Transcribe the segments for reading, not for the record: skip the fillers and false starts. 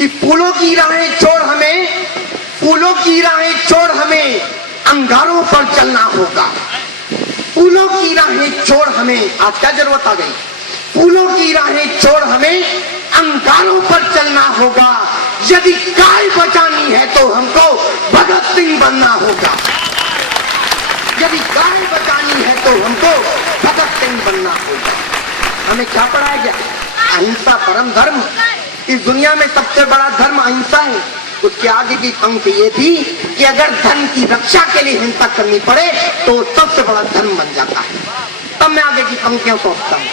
कि फूलों की राहें छोड़ हमें, फूलों की राहें छोड़ हमें अंगारों पर चलना होगा। फूलों की राहें छोड़ हमें, आज क्या जरूरत आ गई, फूलों की राहें छोड़ हमें अंगारों पर चलना होगा। यदि गाय बचानी है तो हमको भगत सिंह बनना होगा। यदि गाय बचानी है तो हमको भगत सिंह बनना होगा। हमें क्या पढ़ाया गया? अहिंसा परम धर्म। इस दुनिया में सबसे बड़ा धर्म अहिंसा है। उसके आगे की पंक्ति ये थी कि अगर धर्म की रक्षा के लिए हिंसा करनी पड़े तो सबसे बड़ा धर्म बन जाता है। तब मैं आगे की पंक्तियों को पढ़ता हूं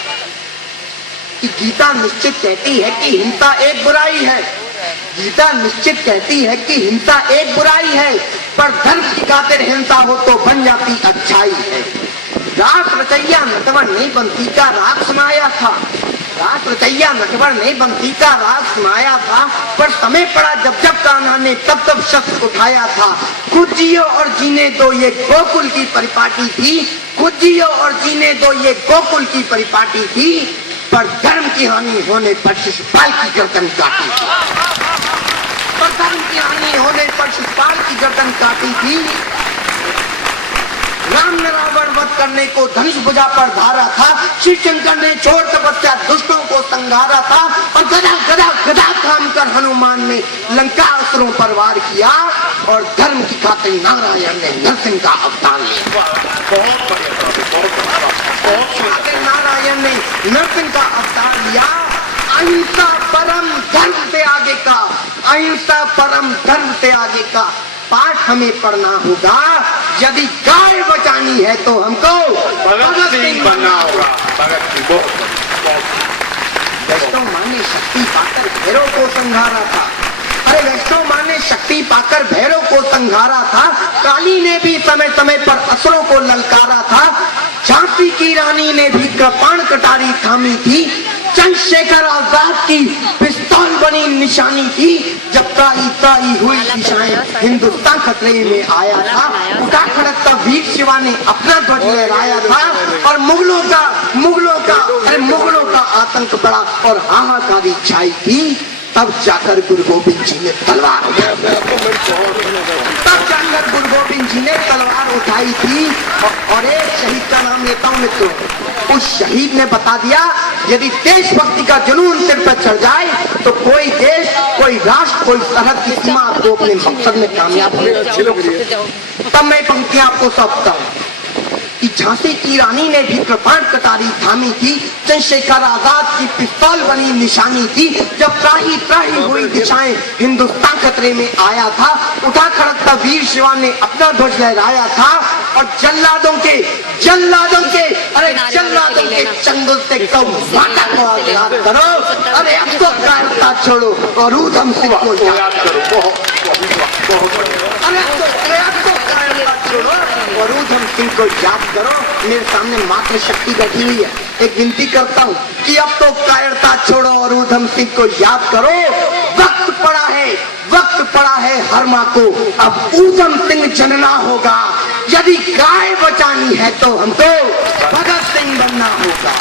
कि गीता निश्चित कहती है कि हिंसा एक बुराई है। गीता निश्चित कहती है कि हिंसा एक बुराई है, पर धर्म की खातिर हिंसा हो तो बन जाती अच्छाई है। रास रचैया नटवर ने बंसी का राग सुनाया था। रास रचैया नटवर ने बंसी का राग सुनाया था, पर समय पड़ा जब जब कान्हा ने तब तब शस्त्र उठाया था। खुद जियो और जीने दो ये गोकुल की परिपाटी थी। खुद जियो और जीने दो ये गोकुल की परिपाटी थी, पर धर्म की हानि होने पर शिशुपाल की गर्दन काटी। पर धर्म की हानि होने पर शिशुपाल की गर्दन काटी थी। राम ने रावण वध करने को धनुष भुजा पर धारा था। श्री शंकर ने छोड़ तपस्या दुष्टों को संघारा था, और गदा गदा गदा थाम कर हनुमान ने लंका असुरों पर वार किया, और धर्म की खातिर नारायण ने नरसिंह का अवतार लिया। नारायण ने नरसिंह का अवतार लिया। अहिंसा परम धर्म से आगे का, अहिंसा परम धर्म से आगे का पाठ हमें पढ़ना होगा। यदि गाय बचानी है तो हमको भगत सिंह बनना होगा। भगत सिंह वैष्णव मां ने शक्ति पाकर भैरव को संघारा था। अरे वैष्णव मां ने शक्ति पाकर भैरव को संघारा था। काली ने भी समय समय पर असुरों को ललकारा था। झांसी की रानी ने भी कृपाण कटारी थामी थी। चंद्रशेखर आजाद की पिस्तौल बनी निशानी थी। जब त्राही त्राही हुई दिशाएं हिंदुस्तान खतरे में आया था। उठा खड़कता वीर शिवा ने अपना ध्वज लहराया था, और मुगलों का आतंक बढ़ा और हाहाकारी छाई थी। तब जाकर गुरु गोविंद जी ने तलवार उठाई थी। और एक शहीद का नाम लेता हूँ मित्रों। उस शहीद ने बता दिया, यदि देशभक्ति का जुनून सिर पर चढ़ जाए तो कोई देश, कोई राष्ट्र, कोई सरहद की सीमा आपको अपने मकसद में कामयाब हो। तब मैं पंक्तियां आपको सौंपता हूँ कि झांसी की रानी ने भी कृपाण कटारी थामी थी। चंद्रशेखर आजाद की पिस्तौल बनी निशानी थी। जब त्राही त्राही हुई दिशाएं हिंदुस्तान खतरे में आया था। उठा खड़कता वीर शिवा ने अपना ध्वज लहराया था, और जल्लादों के चंगुल से माता को याद करो। अरे अब तो कायरता छोड़ो और ऊधम सिंह को याद करो। अरे अब तो कायरता छोड़ो और ऊधम सिंह को याद करो। मेरे सामने मातृशक्ति बैठी हुई है। एक विनती करता हूँ कि अब तो कायरता छोड़ो और ऊधम सिंह को याद करो। वक्त पड़ा है हर माँ को अब ऊधम सिंह जनना होगा। यदि गाय बचानी है तो हमको भगत सिंह बनना होगा।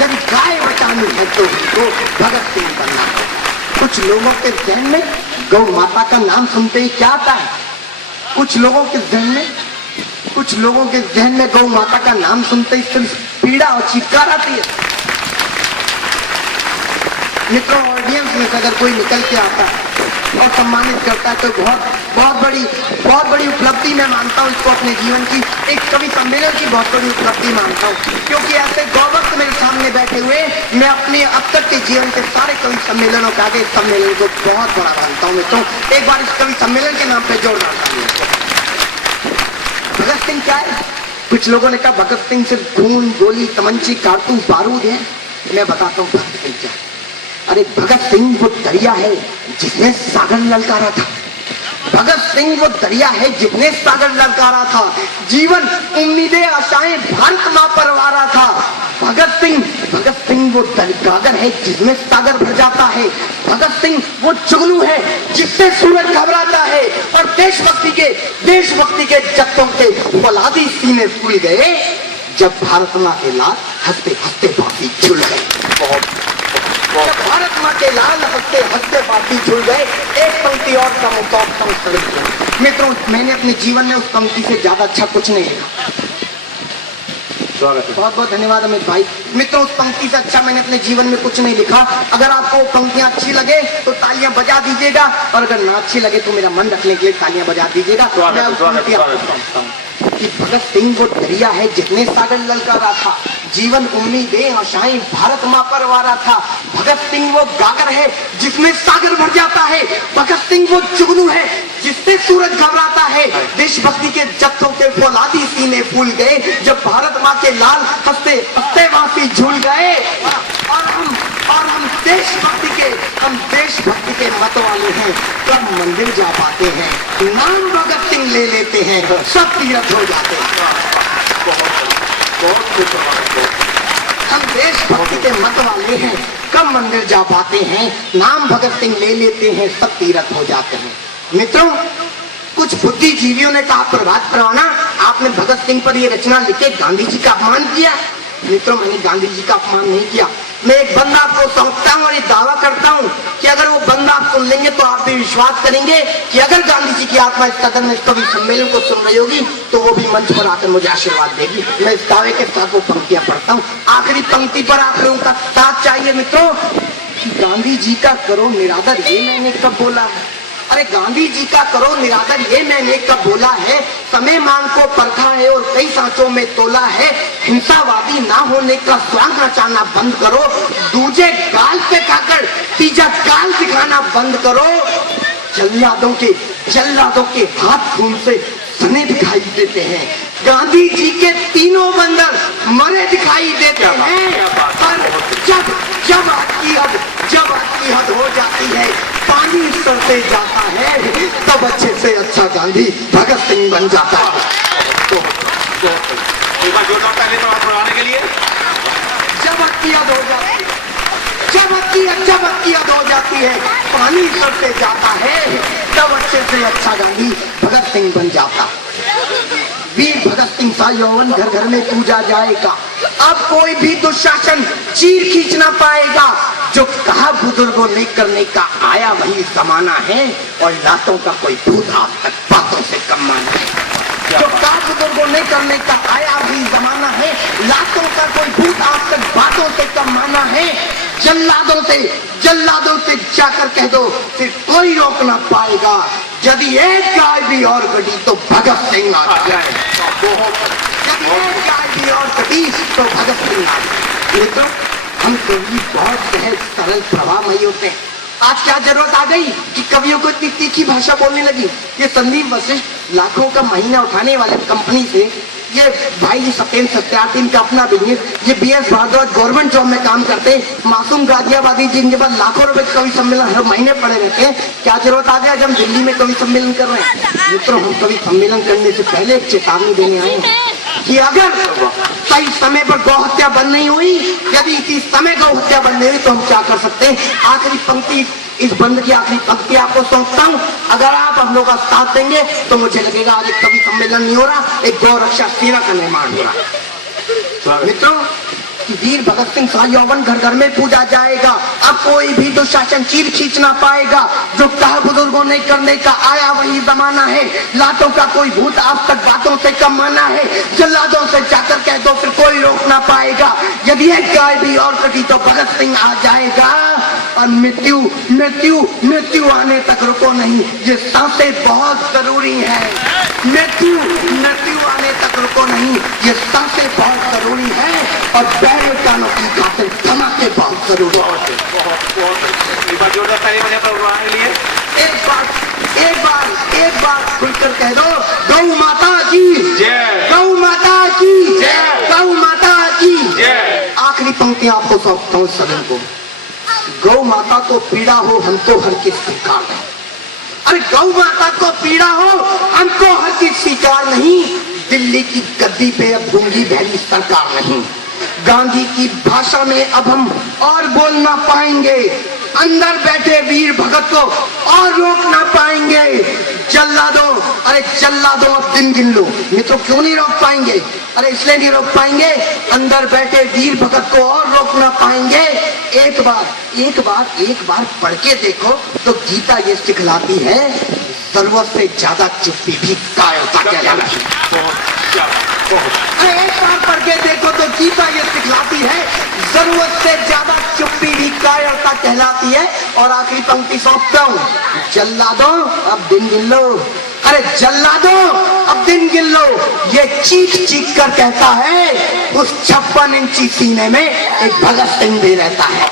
यदि गाय बचानी है तो हमको भगत सिंह बनना होगा। कुछ लोगों के जहन में गौ माता का नाम सुनते ही क्या आता है? कुछ लोगों के जहन में गौ माता का नाम सुनते ही सिर्फ पीड़ा और चीत्कार आती है। मित्रों, ऑडियंस में से अगर कोई निकल के आता है और सम्मानित करता है तो बहुत बड़ी उपलब्धि मैं मानता हूँ इसको। अपने जीवन की एक कवि सम्मेलन की बहुत बड़ी उपलब्धि मानता हूँ, क्योंकि ऐसे गौवक्त मेरे सामने बैठे हुए मैं अपने अब तक के जीवन के सारे कवि सम्मेलनों के आगे सम्मेलन को बहुत बड़ा मानता हूँ। मित्रों, एक बार इस कवि सम्मेलन के नाम पे जोड़ना चाहिए। भगत सिंह क्या है? कुछ लोगों ने कहा भगत सिंह सिर्फ खून, गोली, तमंची, कारतूस, बारूद है। मैं बताता हूँ भगत सिंह क्या है। अरे भगत सिंह वो दरिया है जिसने सागर ललकारा था। भगत सिंह वो दरिया है जिसने सागर ललकारा था। जीवन, उम्मीदें, आशाएं भारत मां पर वारा था। भगत सिंह वो गागर है जिसमें सागर भर जाता है। भगत सिंह वो जुगनू है जिससे सूरज घबराता है। और देशभक्ति के जत्थों के फौलादी सीने फूल गए जब भारत मां के लाल हंसते हंसते बाकी झुल गए। बहुत जब भारत माँ के लाल हंसते हंसते बाती झूल गए, एक पंक्ति और का मुताबिक मित्रों, मैंने अपने जीवन में उस पंक्ति से ज्यादा अच्छा कुछ नहीं लिखा। बहुत बहुत धन्यवाद अमित भाई। मित्रों, उस पंक्ति से अच्छा मैंने अपने जीवन में कुछ नहीं लिखा। अगर आपको वो पंक्तियां अच्छी लगे तो तालियां बजा दीजिएगा, और अगर ना अच्छी लगे तो मेरा मन रखने के लिए तालियां बजा दीजिएगा। मैं उस पंक्ति कि भगत सिंह वो दरिया है जितने सागर ललकारा था, जीवन उम्मीदें आशाएं भारत माँ पर वारा था। भगत सिंह वो गागर है जिसमें सागर भर जाता है। भगत सिंह वो जुगनू है जिससे सूरज घबराता है। देशभक्ति के जत्थों के फौलादी सीने फूल गए जब भारत माँ के लाल हंसते हंसते वासी झूल गए। और हम देशभक्ति के मत वाले हैं, कब मंदिर जा पाते हैं, नाम भगत सिंह ले लेते हैं, सब तीर्थ हो जाते हैं। हम देशभक्ति के मत वाले हैं, कब मंदिर जा पाते हैं, नाम भगत सिंह ले लेते हैं, सब तीर्थ हो जाते हैं। मित्रों, कुछ बुद्धिजीवियों ने कहा प्रभात प्रवाना आपने भगत सिंह पर ये रचना लिखे गांधी जी का अपमान किया। मित्रों, मैंने गांधी जी का अपमान नहीं किया। मैं एक बंदा आपको सौंपता हूँ और ये दावा करता हूँ कि अगर वो बंदा आप सुन लेंगे तो आप भी विश्वास करेंगे कि अगर गांधी जी की आत्मा इस कदम में कवि सम्मेलन को सुन रही होगी तो वो भी मंच पर आकर मुझे आशीर्वाद देगी। मैं इस दावे के साथ वो पंक्तियां पढ़ता हूँ। आखिरी पंक्ति पर आप लोगों का साथ चाहिए मित्रों। गांधी जी का करो निरादर ये मैंने कब बोला है? अरे गांधी जी का करो निरादर ये मैंने कब बोला है? समय मांग को परखा है और कई सांचों में तोला है। हिंसावादी ना होने का स्वांग नचाना बंद करो, दूजे गाल पे खाकर तीजा काल दिखाना बंद करो। जल्लादों के हाथ खून से सने दिखाई देते हैं। गांधी जी के तीनों बंदर मरे दिखाई देते हैं। पर जब आपकी हद हो जाती है, पानी सरते जाता है, तब अच्छे से अच्छा गांधी भगत सिंह बन जाता है। एक बार जोरदार ताली बढ़ाने के लिए। जब आपकी हद हो जाती है, जब आपकी हद हो जाती है, पानी सरते जाता है, तब अच्छे से अच्छा गांधी भगत सिंह बन जाता है। वीर भगत सिंह का यौवन घर घर में पूजा जाएगा। अब कोई भी दुशासन चीर खींच ना पाएगा। जो कहा बुजुर्गों ने करने का आया वही जमाना है, और लातों का कोई भूत आज तक बातों से कम माना है। जो कहा बुजुर्गों ने करने का आया वही जमाना है, लातों का कोई भूत आज तक बातों से कम माना है। जल्लादों से जाकर कह दो फिर कोई रोक ना पाएगा। यदि एक गाय भी और कटी तो भगत सिंह आ जाए। यदि एक गाय भी और कटी तो भगत सिंह आ जाए। तो हम कवि बहुत सहज सरल प्रभावमयी होते हैं। आज क्या जरूरत आ गई कि कवियों को इतनी तीखी भाषा बोलने लगी। ये संदीप वशिष्ठ लाखों का महीना उठाने वाले कंपनी से, ये भाई सत्येंद्र सत्यार्थी का अपना बिजनेस, ये BS भारद्वाज गवर्नमेंट जॉब में काम करते, मासूम गाजियाबादी जी इनके पास लाखों रुपए कवि सम्मेलन हर महीने पड़े रहते हैं। क्या जरूरत आ गया जब हम दिल्ली में कवि सम्मेलन कर रहे हैं? मित्रों, हम कवि सम्मेलन करने से पहले एक चेतावनी देने आए हैं कि अगर सही समय पर गौ हत्या बंद नहीं हुई, यदि इसी समय गौ हत्या बंद नहीं हुई तो हम क्या कर सकते हैं? आखिरी पंक्ति, इस बंद की आखिरी पंक्ति आपको सौंपता हूँ। अगर आप हम लोग का साथ देंगे तो मुझे लगेगा आज एक कवि सम्मेलन नहीं हो रहा, एक गौ रक्षा सेना का निर्माण हो रहा। मित्रों, वीर भगत सिंह का यौवन घर घर में पूजा जाएगा। अब कोई भी दुशासन चीर खींच ना पाएगा। जो कहा बुजुर्गों ने करने का आया वही जमाना है। लातों का कोई भूत आज तक बातों से कम माना है। जल्लादों से जाकर कह दो फिर कोई रोक ना पाएगा। यदि एक गाय भी और कटी तो भगत सिंह आ जाएगा। और मृत्यु आने तक रुको नहीं, ये सांसें बहुत जरूरी है। मृत्यु आने तक रुको नहीं, ये सांसें बहुत जरूरी है। और बैरकानों की खातिर धमाके बहुत जरूरी है। एक बार जोरदार ताली बढ़ाने के लिए। एक बार खुलकर कह दो, गौ माता की जय, गौ माता की जय, गौ माता की जय। आखिरी पंक्ति आपको सौंपता हूँ सदन को। गौ माता को पीड़ा हो हमको हर किस स्वीकार है। अरे गौ माता को पीड़ा हो हमको हर किस स्वीकार नहीं। दिल्ली की गद्दी पे अब गूंगी बहरी सरकार नहीं। गांधी की भाषा में अब हम और बोल ना पाएंगे। अंदर बैठे वीर भगत को और रोक ना पाएंगे। जल्लादों, अरे जल्लादों अब दिन गिन लो। मित्रों, क्यों नहीं रोक पाएंगे? अरे इसलिए नहीं रोक पाएंगे, अंदर बैठे वीर भगत को और रोक ना पाएंगे। एक बार पढ़ के देखो तो गीता ये सिखलाती है, जरूरत से ज्यादा चुप्पी भी कायरता कहलाती है। अरे एक बार पढ़ के देखो तो गीता ये सिखलाती है, जरूरत से ज्यादा चुप्पी भी कायरता कहलाती है। और आखिरी पंक्ति सौंपता हूँ, जल्लादो अब दिन गिन लो, अरे जल्लादो अब दिन गिन लो, ये चीख चीख कर कहता है। उस 56 इंची सीने में एक भगत सिंह भी रहता है,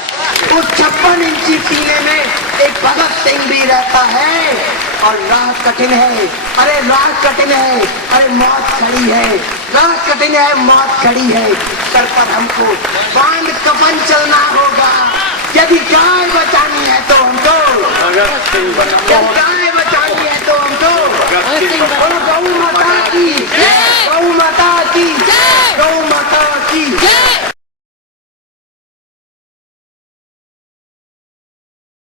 उस 56 इंची सीने में एक भगत सिंह भी रहता है। और राह कठिन है, अरे राह कठिन है, अरे मौत खड़ी है, राह कठिन है, मौत खड़ी है। सर पर हमको बांध कफन चलना होगा, यदि गाय बचानी है तो हमको, गाय बचानी है तो हमको। गौ माता की, गौ माता की, गौ माता की।